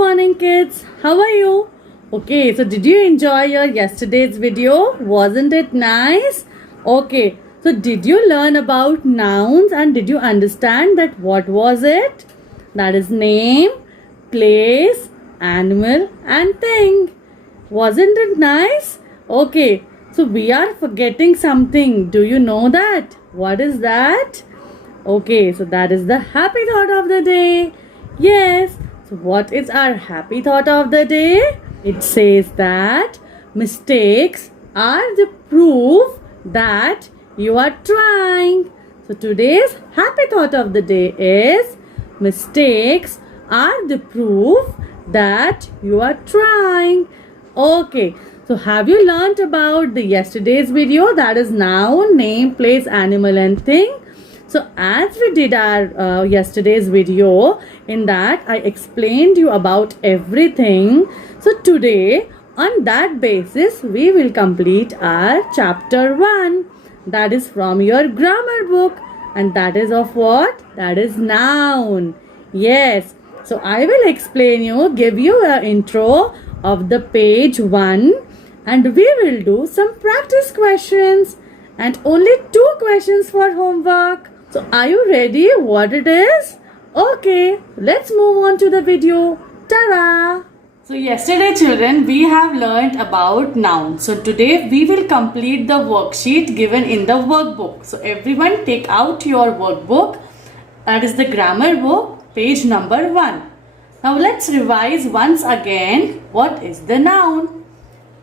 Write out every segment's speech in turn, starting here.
morning kids, how are you? Okay, so did you enjoy your yesterday's video? Wasn't it nice? Okay, so did you learn about nouns and did you understand that what was it? That is name, place, animal and thing. Wasn't it nice? Okay, so we are forgetting something. Do you know that? What is that? Okay, so that is the happy thought of the day. Yes. So what is our happy thought of the day? It says that mistakes are the proof that you are trying. So today's happy thought of the day is mistakes are the proof that you are trying. Okay. So have you learnt about the yesterday's video, that is noun, name, place, animal and thing? So as we did our yesterday's video, in that I explained you about everything. So today on that basis we will complete our chapter 1. That is from your grammar book. And that is of what? That is noun. Yes. So I will explain you, give you an intro of the page 1. And we will do some practice questions. And only 2 questions for homework. So are you ready what it is? Okay, let's move on to the video. Ta-da! So yesterday children, we have learnt about nouns. So today we will complete the worksheet given in the workbook. So everyone take out your workbook. That is the grammar book, page number 1. Now let's revise once again. What is the noun?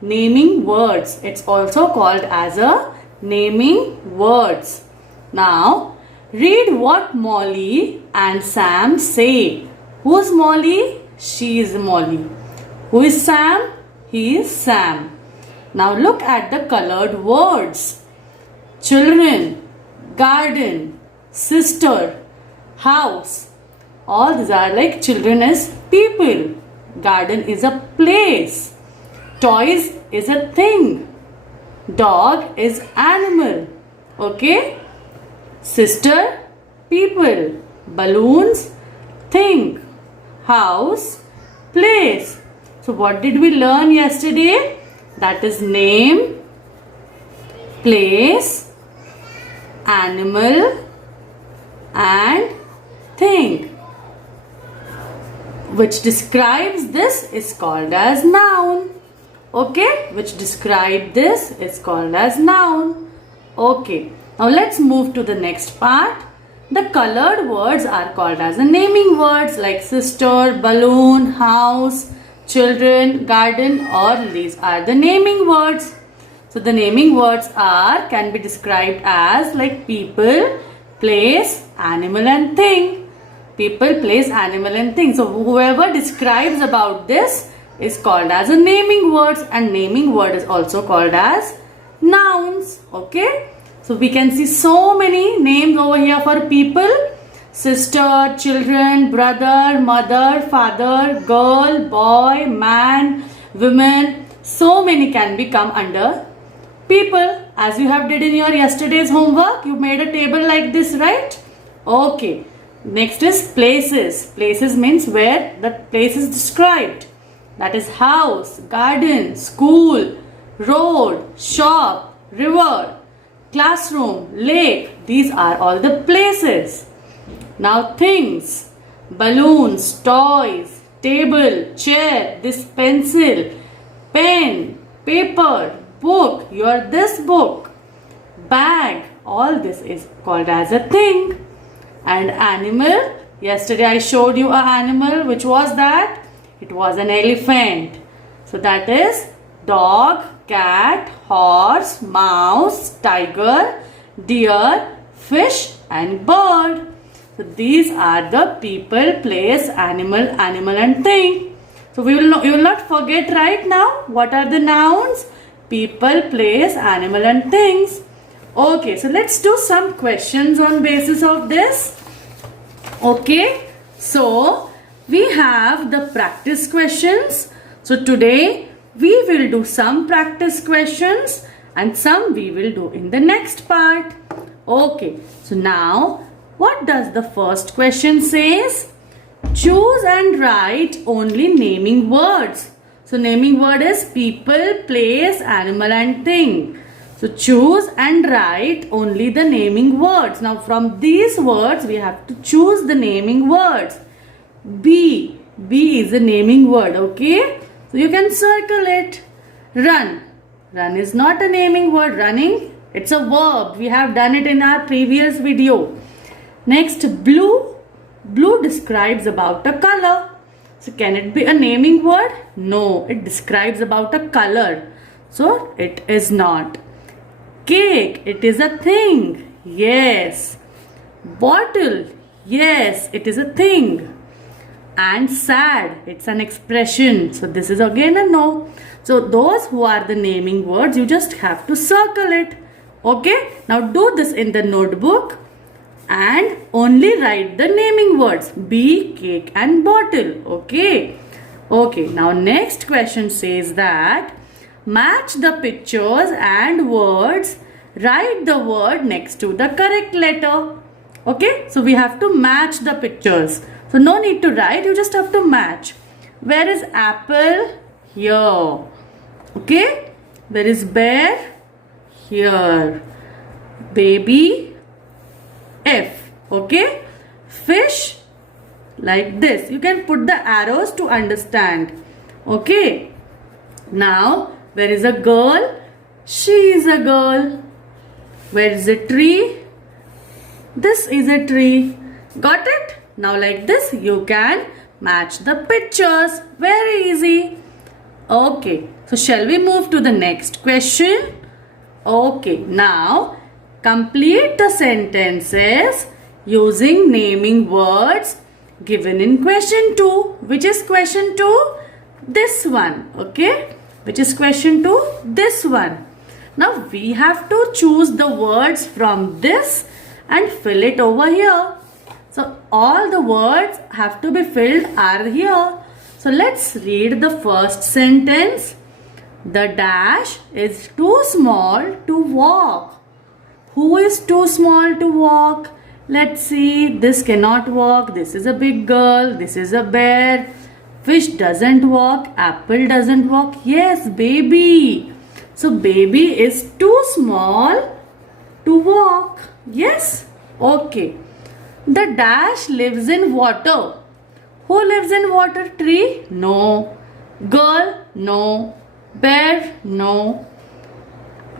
Naming words. It's also called as a naming words. Now read what Molly and Sam say. Who's Molly? She is Molly. Who is Sam? He is Sam. Now look at the colored words. Children, garden, sister, house. All these are like children is people. Garden is a place. Toys is a thing. Dog is animal. Okay? Sister, people. Balloons, thing. House, place. So what did we learn yesterday? That is name, place, animal and thing. Which describes this is called as noun. Okay? Which describe this is called as noun. Okay. Now let's move to the next part. The colored words are called as the naming words like sister, balloon, house, children, garden, or these are the naming words. So the naming words can be described as like people, place, animal and thing. People, place, animal and thing. So whoever describes about this is called as a naming words, and naming word is also called as nouns. Okay. So we can see so many names over here for people. Sister, children, brother, mother, father, girl, boy, man, women. So many can become under people. As you have did in your yesterday's homework, you made a table like this, right? Okay. Next is places. Places means where the place is described. That is house, garden, school, road, shop, river, classroom, lake. These are all the places. Now things, balloons, toys, table, chair, this pencil, pen, paper, book, this book, bag. All this is called as a thing. And animal, yesterday I showed you an animal. Which was that? It was an elephant. So that is dog, cat, horse, mouse, tiger, deer, fish and bird. So these are the people, place, animal and thing. So you will not forget right now what are the nouns? People, place, animal and things. Okay, so let's do some questions on basis of this. Okay, so we have the practice questions. So today we will do some practice questions and some we will do in the next part. Okay, so now what does the first question says? Choose and write only naming words. So naming word is people, place, animal and thing. So choose and write only the naming words. Now from these words we have to choose the naming words. B. B is a naming word. Okay. So you can circle it. Run. Run is not a naming word. Running, it's a verb. We have done it in our previous video. Next, blue. Blue describes about a color. So can it be a naming word? No, it describes about a color. So it is not. Cake, it is a thing. Yes. Bottle, yes, it is a thing. And sad, it's an expression. So this is again a no. So those who are the naming words, you just have to circle it. Okay. Now do this in the notebook and only write the naming words. B, cake and bottle. Okay. Okay. Now next question says that match the pictures and words. Write the word next to the correct letter. Okay. So we have to match the pictures. So no need to write, you just have to match. Where is apple? Here. Okay. Where is bear? Here. Baby? F. Okay. Fish? Like this. You can put the arrows to understand. Okay. Now, where is a girl? She is a girl. Where is a tree? This is a tree. Got it? Now like this you can match the pictures. Very easy. Okay. So shall we move to the next question? Okay. Now complete the sentences using naming words given in question 2. Which is question 2? This one. Okay. Which is question 2? This one. Now we have to choose the words from this and fill it over here. So all the words have to be filled are here. So let's read the first sentence. The dash is too small to walk. Who is too small to walk? Let's see. This cannot walk. This is a big girl. This is a bear. Fish doesn't walk. Apple doesn't walk. Yes, baby. So baby is too small to walk. Yes. Okay. The dash lives in water. Who lives in water? Tree? No. Girl? No. Bear? No.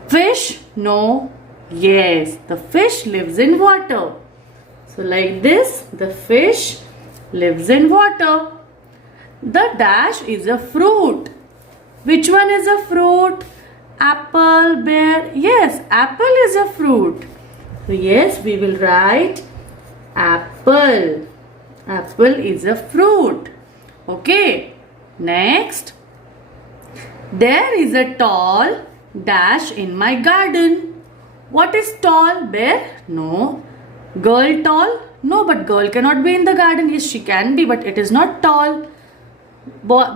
Fish? No. Yes, the fish lives in water. So like this, the fish lives in water. The dash is a fruit. Which one is a fruit? Apple, bear? Yes, apple is a fruit. So yes, we will write apple. Apple is a fruit. Okay. Next. There is a tall dash in my garden. What is tall? Bear? No. Girl tall? No, but girl cannot be in the garden. Yes, she can be, but it is not tall.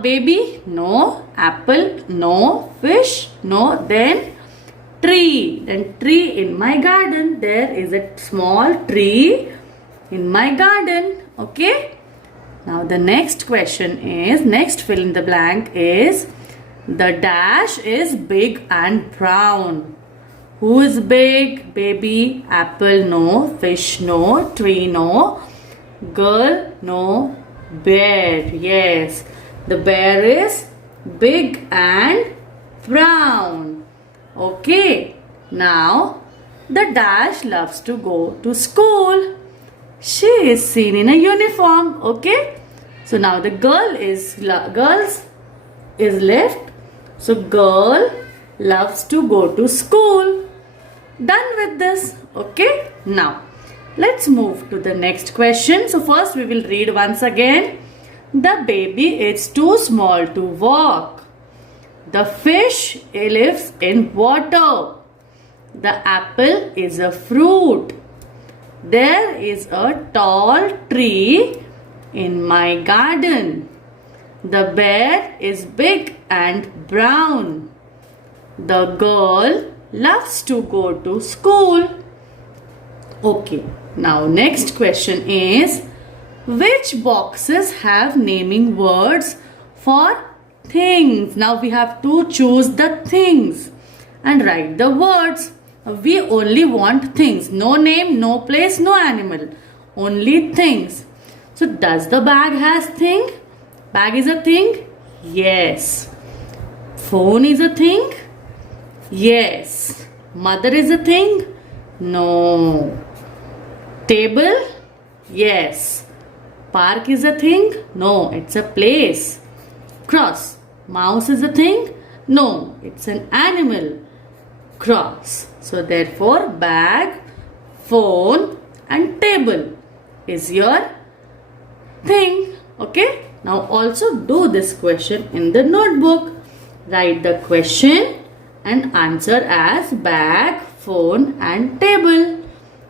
Baby? No. Apple? No. Fish? No. Then tree. Then tree in my garden. There is a small tree in my garden. Okay. Now the next question is, next fill in the blank is, the dash is big and brown. Who is big? Baby. Apple? No. Fish? No. Tree? No. Girl? No. Bear? Yes. The bear is big and brown. Okay. Now, the dash loves to go to school. She is seen in a uniform. Okay. So now the girl is left. So girl loves to go to school. Done with this. Okay. Now let's move to the next question. So first we will read once again. The baby is too small to walk. The fish lives in water. The apple is a fruit. There is a tall tree in my garden. The bear is big and brown. The girl loves to go to school. Okay, now next question is, Which boxes have naming words for things? Now we have to choose the things and write the words. We only want things. No name, no place, no animal. Only things. So does the bag has thing? Bag is a thing? Yes. Phone is a thing? Yes. Mother is a thing? No. Table? Yes. Park is a thing? No, it's a place. Cross. Mouse is a thing? No, it's an animal. Cross. So therefore bag, phone and table is your thing. Okay. Now also do this question in the notebook. Write the question and answer as bag, phone and table.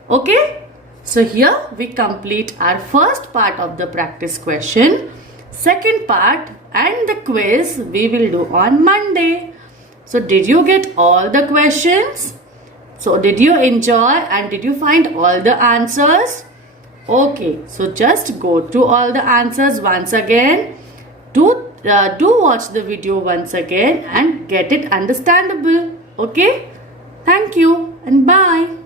Okay. So here we complete our first part of the practice question. Second part and the quiz we will do on Monday. So did you get all the questions? So did you enjoy and did you find all the answers? Okay, so just go to all the answers once again. Do watch the video once again and get it understandable. Okay? Thank you and bye.